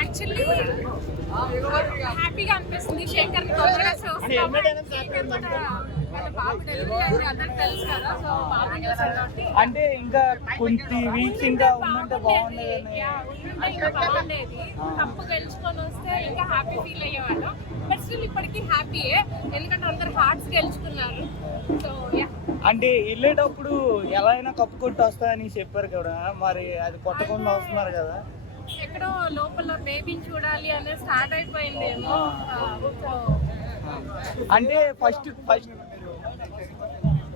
Actually హ్యాపీగా అనిపిస్తుంది శేఖర్ తొందరగా తెలుసు కదా. సో అంటే ఇంకా కొన్ని వీక్స్ ఇంకా ఉందంటే బాగుండేది, ఇంకా బాగుండేది. కప్పు గెలుచుకొని వస్తే ఇంకా హ్యాపీ ఫీల్ అయ్యేవాళ్ళం. బట్ స్టిల్ ఇప్పటికీ హ్యాపీయే, ఎందుకంటే అందరు హార్ట్స్ గెలుచుకున్నారు. సో అంటే వెళ్ళేటప్పుడు ఎలా అయినా కప్పు కొట్టి వస్తాయని చెప్పారు కదా, మరి అది కొట్టకుండా వస్తున్నారు కదా. ఎక్కడో లోపల బేబీని చూడాలి అనేది స్టార్ట్ అయిపోయిందేమో. అంటే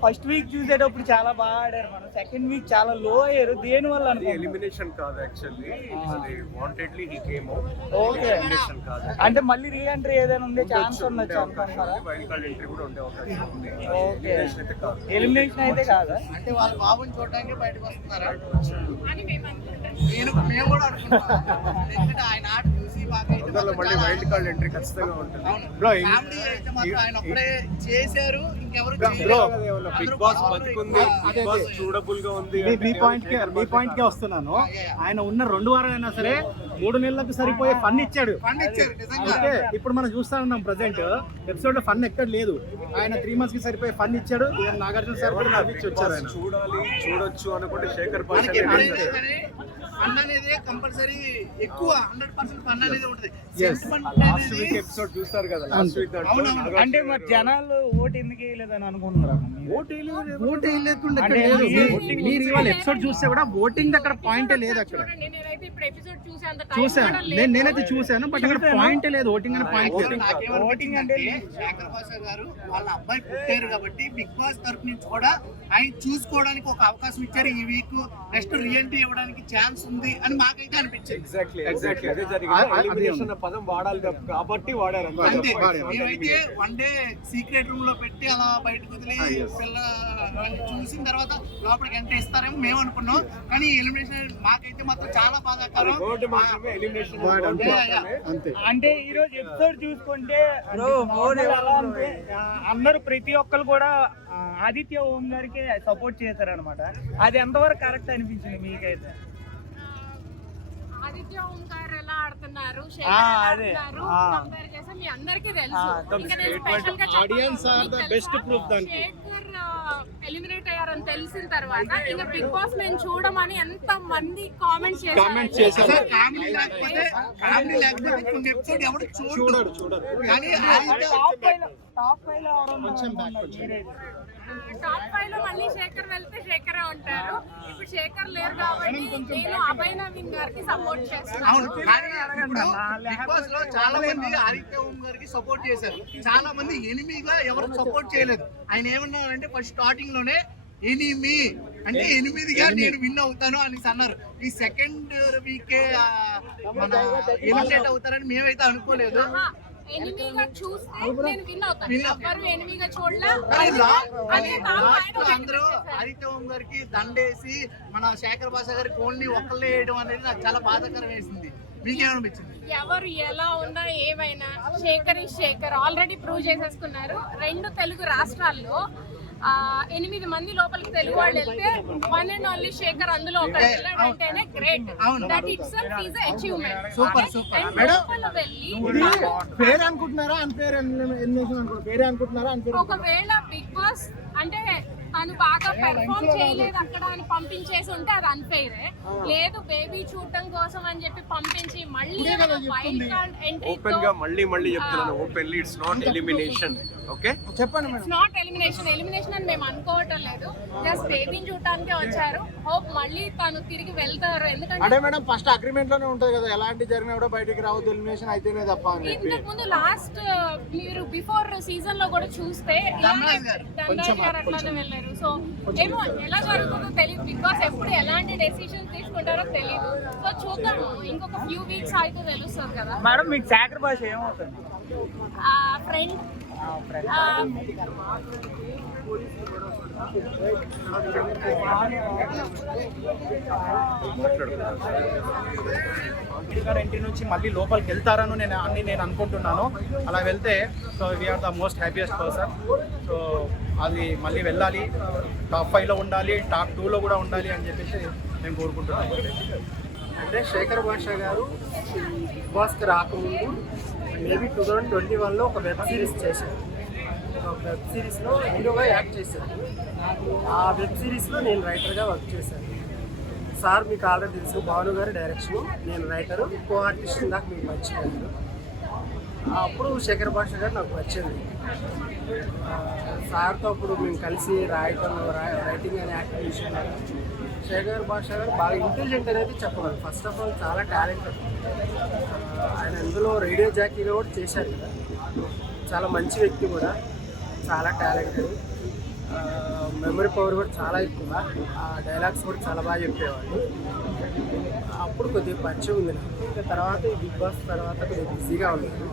ఫస్ట్ వీక్ చూసేటప్పుడు చాలా బాగా ఆడారు, మనం సెకండ్ వీక్ చాలా లో అయ్యారు. దేని వల్ల ఎలిమినేషన్ కాదు యాక్చువల్లీ, అది వాంటెడ్లీ హి కేమ్ అవుట్. ఓకే, ఎలిమినేషన్ కాదు. అంటే మళ్ళీ రీ ఎంట్రీ ఏదైనా ఉండే ఛాన్స్ ఉండొచ్చు అనుకుంటారా? వైల్డ్ కార్డ్ ఎంట్రీ కూడా ఉండే అవకాశం ఉంది. ఓకే, ఎలిమినేషన్ అయితే కాదు. ఎలిమినేషన్ అయితే కాదా? అంటే వాళ్ళ బాబుని చూడడానికి బయటకు వస్తున్నారా అని మేము అనుకుంటాం. మేము కూడా అనుకుంటున్నాం, ఎందుకంటే ఆయన ఆట చూసి అందులో మళ్ళీ వైల్డ్ కార్డ్ ఎంట్రీ ఖచ్చితంగా ఉంటుంది. ఫ్యామిలీ అయితే మాత్రం ఆయన ఒక్కడే చేశారు, ఇంకెవరు బిగ్ బాస్ బతుకుంది, బిగ్ బాస్ చూడబుల్ గా ఉంది. మీ పాయింట్ కి వస్తున్నాను. ఆయన ఉన్న 2 వారాలు అయినా సరే 3 నెలలకు సరిపోయే ఫన్ ఇచ్చాడు. ఓకే, ఇప్పుడు మనం చూస్తా ఉన్నాం ప్రెసెంట్ ఎపిసోడ్ లో ఫన్ ఎక్కడ లేదు. ఆయన 3 months కి సరిపోయే ఫన్ ఇచ్చాడు. నాగార్జున సార్ కూడా నవ్వించి వచ్చారు. ఆయన చూడొచ్చు అనుకుంటే శేఖర్ భాష ఫన్ అనేది కంపల్సరీ ఎక్కువ 100% ఫన్ అనేది ఉంటుంది. లాస్ట్ వీక్ ఎపిసోడ్ చూస్తారు కదా, లాస్ట్ వీక్ అంటే మరి జనాలు ఓటు ఎందుకు వేయలేదని అనుకుంటున్నారు? ఓట్ వేయలేకుండా మీరు ఇవాళ ఎపిసోడ్ చూస్తే కూడా ఓటింగ్ అక్కడ పాయింటే లేదు. అక్కడ చూసాను, నేనైతే చూసాను, బట్ అక్కడ పాయింటే లేదు. ఓటింగ్ అనే పాయింట్ ఓటింగ్ అంటే శేఖర్ భాష గారు వాళ్ళ అబ్బాయి పుట్టారు కాబట్టి బిగ్ బాస్ తరఫు నుంచి కూడా ఆయన చూసుకోవడానికి ఒక అవకాశం ఇచ్చారు. ఈ వీక్ నెక్స్ట్ రీఎంట్రీ ఇవ్వడానికి ఛాన్స్ ఉంది అని మాకైతే అనిపించింది. ఎగ్జాక్ట్లీ అదే జరిగింది. ఎలిమినేషన్ పదం వాడాలి కాబట్టి వాడారు. అంతే, మేమైతే 1 day సీక్రెట్ రూమ్ లో పెట్టి అలా బయటకు వదిలి పిల్ల చూసిన తర్వాత లోపలికి ఎంత ఇస్తారేమో మేము అనుకున్నాం. కానీ ఎలిమినేషన్ మాకైతే మాత్రం చాలా బాధాకరం. అంటే ఈ రోజు ఎపిసోడ్ చూసుకుంటే అందరూ ప్రతి ఒక్కరు కూడా ఆదిత్య ఓం గారికి సపోర్ట్ చేశారు అనమాట. అది ఎంతవరకు కరెక్ట్ అనిపించింది మీకైతే? ఆదిత్య ఓం గారు ఎలా ఆడుతున్నారు, కంపేర్ చేస్తే మీ అందరికీ తెలుసు. ఇంకా నేను స్పెషల్ గా శేఖర్ ఎలిమినేట్ అయ్యారని తెలిసిన తర్వాత ఇంకా బిగ్ బాస్ మేము చూడమని ఎంత మంది కామెంట్స్ చేశారు. టాప్ 5 లో మళ్ళీ శేఖర్ వెళ్తే శేఖరే ఉంటారు. ఇప్పుడు శేఖర్ లేరు కాబట్టి నేను అభయ్ నవీన్ గారికి సపోర్ట్ చేస్తున్నాను. చాలా మంది ఆదిత్య ఓం గారికి సపోర్ట్ చేశారు, చాలా మంది ఎనిమిగా ఎవరు సపోర్ట్ చేయలేదు. ఆయన ఏమన్నారంటే ఫస్ట్ స్టార్టింగ్ లోనే ఎనిమి అంటే 8గా నేను విన్ అవుతాను అనేసి అన్నారు. ఈ సెకండ్ వీకే మన ఎలిమినేట్ అవుతారని మేమైతే అనుకోలేదు. ఎనిమిగా చూస్తే నేను విన్ అవుతాను. ఎవరు ఎనిమిగా చూడలే. అందరూ ఆదిత్య ఓం గారికి దండేసి మన శేఖర్ భాష గారికి ఓన్లీ ఒక్కళ్ళే వేయడం అనేది నాకు చాలా బాధాకరం వేసింది. మీకేమనిపించింది? ఎవరు ఎలా ఉన్నా ఏమైనా శేఖర్ ఆల్రెడీ ప్రూవ్ చేసేసుకున్నారు. 2 తెలుగు రాష్ట్రాల్లో 8 మంది లోపలికి తెలుగు వాళ్ళు వెళ్తే 1 and only శేఖర్ అందులో ఒకటి వెళ్ళాడంటేనే great. That itself is a achievement. Super. Fair అనుకుంటున్నారా అన్ఫేర్ అనుకుంటున్నారా? ఒకవేళ బిగ్ బాస్ అంటే తను బాగా పెర్ఫార్మ్ చేయలేదు అక్కడ అని పంపించేసి ఉంటే అది అన్ఫెయిర్. లేదు బేబీ చూడటం కోసం అని చెప్పి పంపించి మళ్ళీ వైల్డ్ కార్డ్ ఎంట్రీ ఓపెన్ గా మళ్ళీ చెప్తున్నాను, openly it's not elimination. Okay, చెప్పండి మేడం. ఇట్స్ నాట్ ఎలిమినేషన్ అని మేము అనుకోవటం లేదు. జస్ట్ బేబీని చూడటానికి వచ్చారు. హోప్ మళ్ళీ తను తిరిగి వెళ్తారు. ఎందుకంటే అంటే మేడం ఫస్ట్ అగ్రిమెంట్ లోనే ఉంటది కదా, ఎలాంటి జరిగినా కూడా బయటికి రావద్దు, ఎలిమినేషన్ అయితేనే తప్ప అని. ఇంతకు ముందు లాస్ట్ మీరు బిఫోర్ సీజన్ లో కూడా చూస్తే ధనరాజ్ గారు అట్లానే వెళ్ళారు. సో ఏమో ఎలా జరుగుతుందో తెలియదు. బిగ్ బాస్ ఎప్పుడు ఎలాంటి డెసిషన్స్ తీసుకుంటారో తెలియదు. సో చూద్దాము, ఇంకొక ఫ్యూ వీక్స్ అయితే తెలుస్తుంది కదా. మేడం మీకు శేఖర్ భాష ఏమవుతుంది? ఫ్రెండ్ ఇంటి నుంచి మళ్ళీ లోపలికి వెళ్తారని నేను అనుకుంటున్నాను. అలా వెళ్తే so we are the most happiest person. So అది మళ్ళీ వెళ్ళాలి, టాప్ 5లో ఉండాలి, టాప్ 2లో కూడా ఉండాలి అని చెప్పేసి నేను కోరుకుంటున్నాను. అంటే శేఖర్ భాష గారు ఈ బిగ్ బాస్కి రాకముందు మేబీ 2021లో ఒక వెబ్ సిరీస్ చేశారు. ఒక వెబ్ సిరీస్లో హీరోగా యాక్ట్ చేశారు. ఆ వెబ్ సిరీస్లో నేను రైటర్గా వర్క్ చేశాను. సార్ మీకు ఆల్రెడీ తెలుసు, భాను గారి డైరెక్షన్, నేను రైటరు, కో ఆర్టిస్ట్ నాకు మీకు మర్చిపోయాను. అప్పుడు శేఖర్ భాష గారు నాకు వచ్చింది. సార్తో అప్పుడు మేము కలిసి రైటింగ్ అని యాక్టింగ్ చేసాము. శేఖర్ భాష గారు బాగా ఇంటెలిజెంట్ అనేది చెప్పగలరు. ఫస్ట్ ఆఫ్ ఆల్ చాలా టాలెంటెడ్. ఆయన అందులో రేడియో జాకీగా కూడా చేశారు కదా. చాలా మంచి వ్యక్తి కూడా, చాలా టాలెంటెడ్. మెమరీ పవర్ కూడా చాలా ఎక్కువ. ఆ డైలాగ్స్ కూడా చాలా బాగా చెప్పేవాళ్ళు. అప్పుడు కొద్దిగా పరిచయం ఉంది నాకు. ఇంకా తర్వాత ఈ బిగ్ బాస్ తర్వాత కొద్దిగా బిజీగా ఉన్నాను.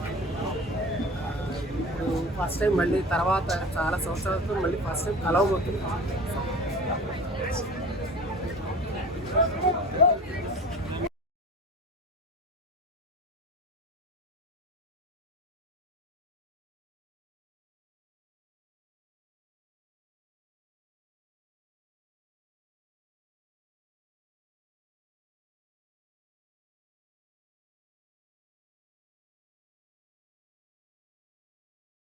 ఇప్పుడు ఫస్ట్ టైం మళ్ళీ తర్వాత చాలా సంవత్సరాలతో మళ్ళీ ఫస్ట్ టైం కలవబోతున్నాను.